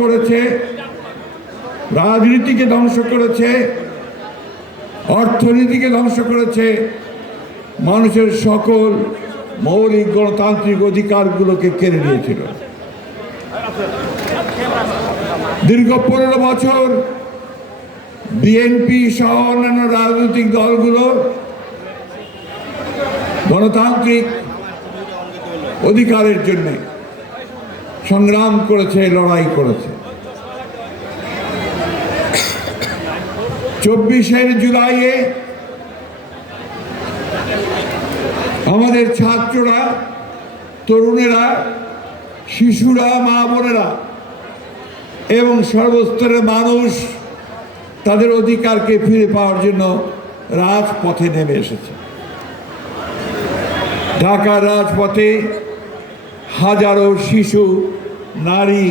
করেছে, রাজনীতিকে ধ্বংস করেছে, অর্থনীতিকে ধ্বংস করেছে, মানুষের সকল মৌলিক গণতান্ত্রিক অধিকারগুলোকে কেড়ে নিয়েছিল। দীর্ঘ পনেরো বছর বিএনপি সহ অন্যান্য রাজনৈতিক দলগুলো গণতান্ত্রিক অধিকারের জন্য সংগ্রাম করেছে, লড়াই করেছে। চব্বিশের জুলাইয়ে আমাদের ছাত্ররা, তরুণেরা, শিশুরা, মা বোনেরা এবং সর্বস্তরের মানুষ তাদের অধিকারকে ফিরে পাওয়ার জন্য রাজপথে নেমে এসেছে। ঢাকার রাজপথে হাজারো শিশু, নারী,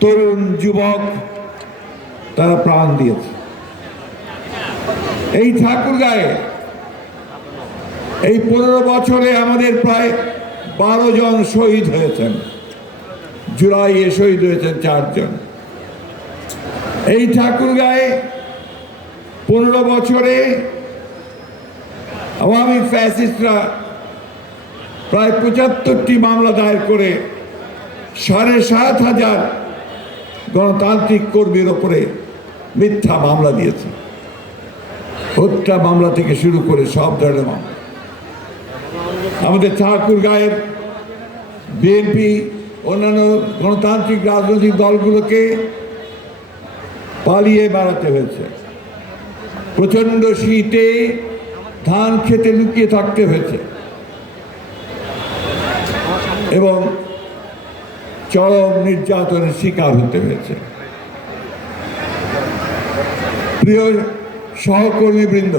তরুণ, যুবক, তারা প্রাণ দিয়েছে। এই ঠাকুর গায়ে এই পনেরো বছরে আমাদের প্রায় বারো জন শহীদ হয়েছেন। জুলাইয়ে শহীদ হয়েছেন চারজন। এই ঠাকুর গায়ে পনেরো বছরে আওয়ামী ফ্যাসিস্টরা প্রায় পঁচাত্তরটি মামলা দায়ের করে সাড়ে সাত হাজার গণতান্ত্রিক কর্মীর ওপরে মিথ্যা মামলা দিয়েছে। হত্যা মামলা থেকে শুরু করে সব ধরনের মামলা। আমাদের ঠাকুর গায়ের বিএনপি, অন্যান্য গণতান্ত্রিক রাজনৈতিক দলগুলোকে পালিয়ে বেড়াতে হয়েছে। প্রচণ্ড শীতে ধান খেতে লুকিয়ে থাকতে হয়েছে। এবং চরম নির্যাতনের শিকার হতে হয়েছে। প্রিয় সহকর্মীবৃন্দ